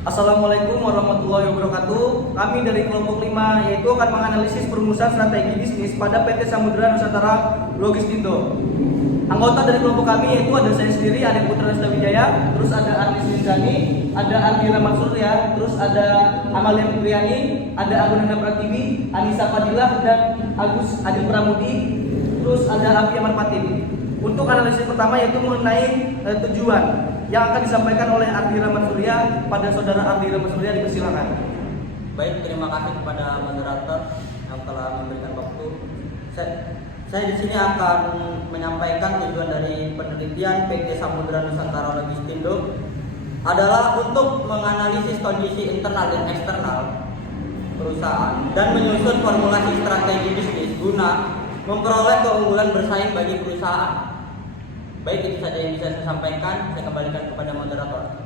Assalamualaikum warahmatullahi wabarakatuh. Kami dari kelompok 5 yaitu akan menganalisis perumusan strategi bisnis pada PT Samudra Nusantara Logistindo. Anggota dari kelompok kami yaitu ada saya sendiri, ada Putra Nusantara Wijaya, terus ada Arlis Linzani, ada Ardira Mansurya, terus ada Amalia Fitriani, ada Agunanda Pratiwi, Anissa Fadilah, dan Agus Adil Pramudi, terus ada Afi Amar Patin. Untuk analisis pertama yaitu mengenai tujuan yang akan disampaikan oleh Ardira Mansurya. Pada saudara Ardira Mansurya, dipersilakan. Baik, terima kasih kepada moderator yang telah memberikan waktu. Saya di sini akan menyampaikan tujuan dari penelitian PT Samudra Nusantara Logistindo adalah untuk menganalisis kondisi internal dan eksternal perusahaan dan menyusun formulasi strategi bisnis guna memperoleh keunggulan bersaing bagi perusahaan. Baik, itu saja yang bisa saya sampaikan. Saya kembalikan kepada moderator.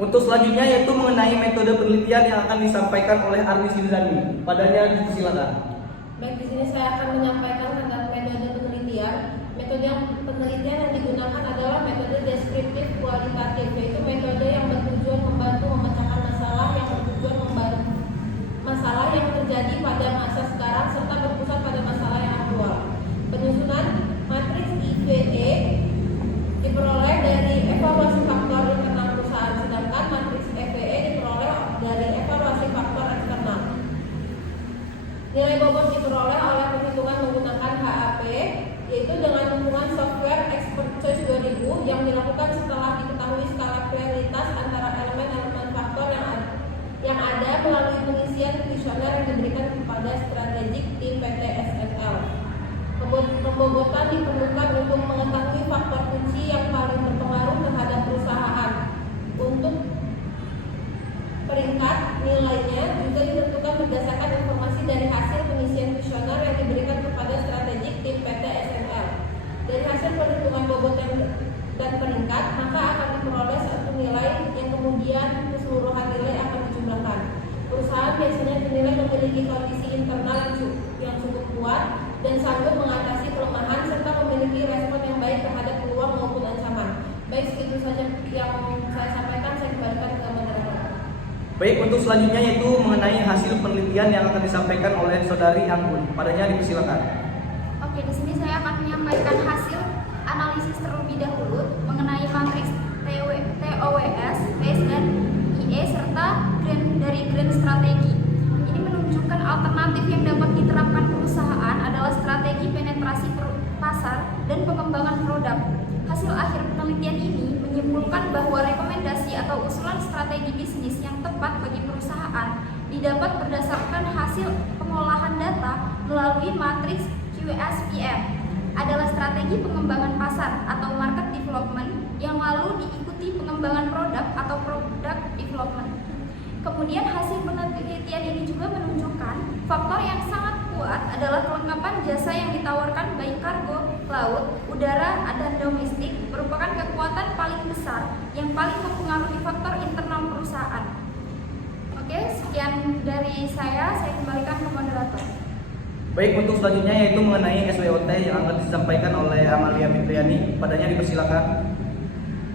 Untuk selanjutnya yaitu mengenai metode penelitian yang akan disampaikan oleh Arlis Linzani. Padanya dipersilakan. Baik, di sini saya akan menyampaikan tentang metode penelitian. Metode penelitian yang digunakan adalah metode deskriptif kualitatif, yaitu metode yang bertujuan membantu memecahkan masalah yang bertujuan membantu masalah yang terjadi pada masa sekarang serta berpusat pada masalah yang aktual. Penyusunan matriks IVE diperoleh dari evaluasi faktor internal perusahaan, sedangkan matriks EVE diperoleh dari evaluasi faktor eksternal. Nilai bobot diperoleh oleh perhitungan menggunakan HAP, yaitu dengan hubungan software Expert Choice 2000 yang dilakukan setelah diketahui skala prioritas antara elemen-elemen faktor yang ada melalui pengisian kuesioner yang diberikan kepada strategik tim PT SNL. Pembobotan diperlukan untuk mengetahui faktor kunci yang paling berpengaruh terhadap perusahaan. Untuk peringkat nilainya juga ditentukan berdasarkan informasi dari hasil pengisian kuesioner yang diberikan kepada strategik tim PT SNL. Dari hasil perhitungan bobot dan peringkat, maka akan diperoleh satu nilai yang kemudian keseluruhan nilai akan dijumlahkan. Perusahaan biasanya dinilai memiliki kondisi internal yang cukup kuat dan sanggup mengatasi kelemahan serta memiliki respon yang baik terhadap peluang maupun ancaman. Baik, segitu saja yang saya sampaikan. Saya kembalikan ke moderator. Baik, untuk selanjutnya yaitu mengenai hasil penelitian yang akan disampaikan oleh saudari Anggun. Padanya dipersilakan. Oke, di sini saya akan menyampaikan hasil analisis terlebih dahulu mengenai matriks TOWS, PACE, dan IE serta dari Grand Strategi. Ini menunjukkan alternatif yang dapat diterapkan perusahaan adalah strategi penetrasi pasar dan pengembangan produk. Hasil akhir penelitian ini menyimpulkan bahwa rekomendasi atau usulan strategi bisnis yang tepat bagi perusahaan didapat berdasarkan hasil pengolahan data melalui matriks QSPM. Adalah strategi pengembangan pasar atau market development yang lalu diikuti pengembangan produk atau product development. Kemudian hasil penelitian ini juga menunjukkan faktor yang sangat kuat adalah kelengkapan jasa yang ditawarkan baik kargo, laut, udara, dan domestik merupakan kekuatan paling besar yang paling mempengaruhi faktor internal perusahaan. Oke, sekian dari saya kembalikan ke moderator. Baik, untuk selanjutnya yaitu mengenai SWOT yang akan disampaikan oleh Amalia Fitriani. Padanya dipersilakan.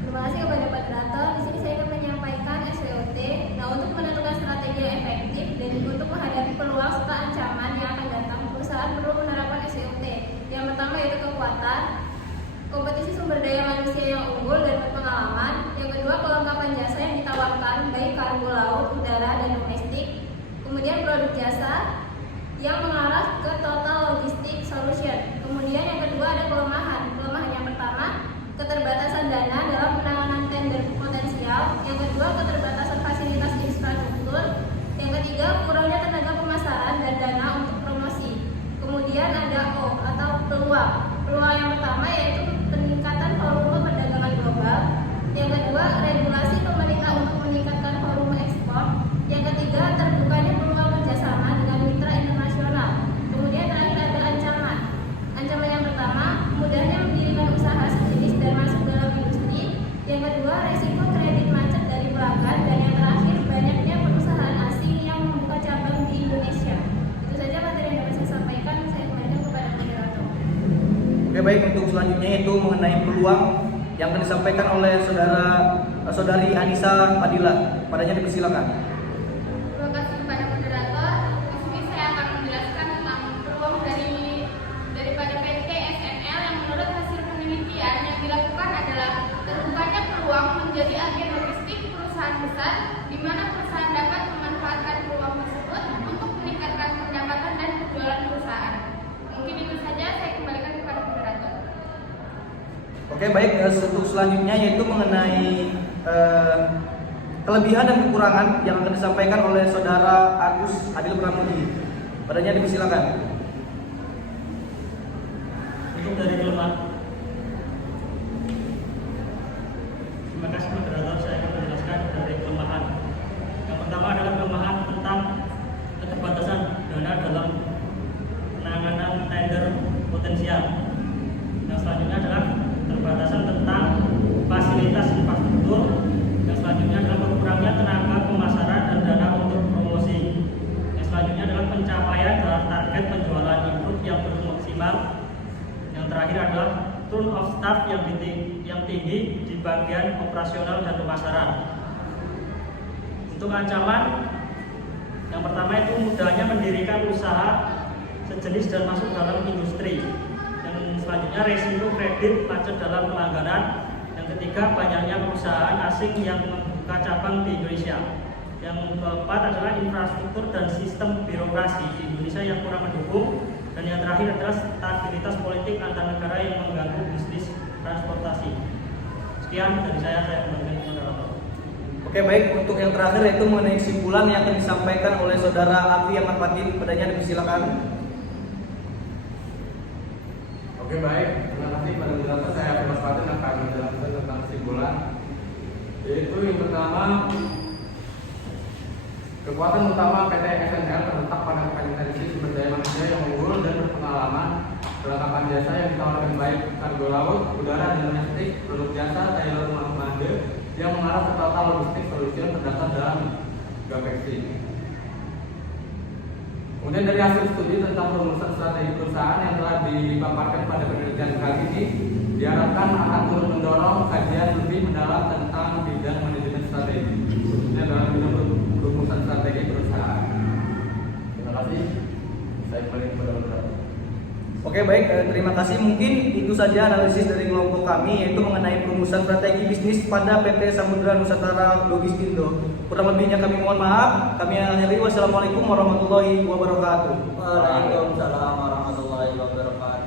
Terima kasih kepada moderator. Di sini saya akan menyampaikan SWOT. Nah, untuk menentukan strategi yang efektif dan untuk menghadapi peluang serta ancaman yang akan datang, perusahaan perlu menerapkan SWOT. Yang pertama yaitu kekuatan, kompetisi sumber daya manusia yang unggul dan berpengalaman. Yang kedua, kelengkapan jasa yang ditawarkan baik kargo laut, udara, dan domestik. Kemudian produk jasa yang mengarah ke total logistic solution. Kemudian yang kedua ada kelemahan. Kelemahan yang pertama, keterbatasan dana dalam penanganan tender potensial. Yang kedua, keterbatasan fasilitas infrastruktur. Yang ketiga, kurangnya tenaga pemasaran dan dana untuk promosi. Kemudian ada O atau peluang. Peluang yang pertama yaitu peningkatan volume perdagangan global. Yang kedua, regulasi pemerintah untuk meningkatkan volume ekspor. Yang ketiga, terbukanya peluang kerjasama dengan mitra internasional. Kemudian ada ancaman. Ancaman yang pertama, mudahnya mendirikan usaha sejenis dan masuk dalam industri. Yang kedua, resiko kredit macet dari pelanggan. Dan yang terakhir, banyaknya perusahaan asing yang membuka cabang di Indonesia. Itu saja materi yang dapat saya sampaikan. Saya kembalikan kepada moderator. Oke, baik, untuk selanjutnya yaitu mengenai peluang yang akan disampaikan oleh saudari Anissa Fadilah. Padanya dipersilakan. Terima kasih kepada moderator. Di sini saya akan menjelaskan tentang peluang daripada PT SNL yang menurut hasil penelitian yang dilakukan adalah terbukanya peluang menjadi agen logistik perusahaan besar, di mana perusahaan dapat memanfaatkan peluang tersebut untuk meningkatkan pendapatan dan penjualan perusahaan. Mungkin itu saja, saya kembalikan kepada moderator. Oke, baik. Untuk selanjutnya yaitu mengenai kelebihan dan kekurangan yang akan disampaikan oleh Saudara Agus Adil Pramudi. Padanya dipersilakan. Untuk dari kelemahan, terima kasih moderator, saya akan menjelaskan dari kelemahan. Yang pertama adalah kelemahan tentang keterbatasan dana dalam penanganan tender potensial. Yang selanjutnya adalah keterbatasan tentang fasilitas infrastruktur. Yang selanjutnya adalah berkurangnya tenaga pemasaran dan dana untuk promosi. Yang selanjutnya adalah pencapaian dalam target penjualan input yang belum maksimal. Yang terakhir adalah turn of staff yang tinggi di bagian operasional dan pemasaran. Untuk ancaman, yang pertama itu mudahnya mendirikan usaha sejenis dan masuk dalam industri. Yang selanjutnya resiko kredit macet dalam pelanggaran. Yang ketiga, banyaknya perusahaan asing yang membuka cabang di Indonesia. Yang keempat adalah infrastruktur dan sistem birokrasi di Indonesia yang kurang mendukung. Dan yang terakhir adalah stabilitas politik antar negara yang mengganggu bisnis transportasi. Sekian dari saya kembalikan ke moderator. Oke, baik. Untuk yang terakhir yaitu mengenai kesimpulan yang akan disampaikan oleh Saudara Afi Ahmad Fatin. Padanya dipersilakan. Oke, baik. Terima kasih pada moderator. Saya Afi Ahmad Fatin akan menjelaskan tentang kesimpulan. Yaitu yang pertama, kekuatan utama PT SNL terletak pada kompetensi sumber daya manusia yang unggul dan berpengalaman, kelengkapan jasa yang ditawarkan baik kargo laut, udara, dan domestik, produk jasa, tailor made yang mengarah ke total logistik solution terdaftar dalam Gapexi. Kemudian dari hasil studi tentang perumusan strategi perusahaan yang telah dipaparkan pada penelitian kali ini, diharapkan akan turut mendorong kajian lebih mendalam tentang bidang manajemen strategi, khususnya dalam bidang perumusan strategi perusahaan. Terima kasih. Saya kembali kepada moderator. Oke, baik. Terima kasih. Mungkin itu saja analisis dari kelompok kami yaitu mengenai perumusan strategi bisnis pada PT Samudra Nusantara Logistindo. Kurang lebihnya kami mohon maaf. Kami akhiri. Wassalamualaikum warahmatullahi wabarakatuh. Waalaikumsalam warahmatullahi wabarakatuh.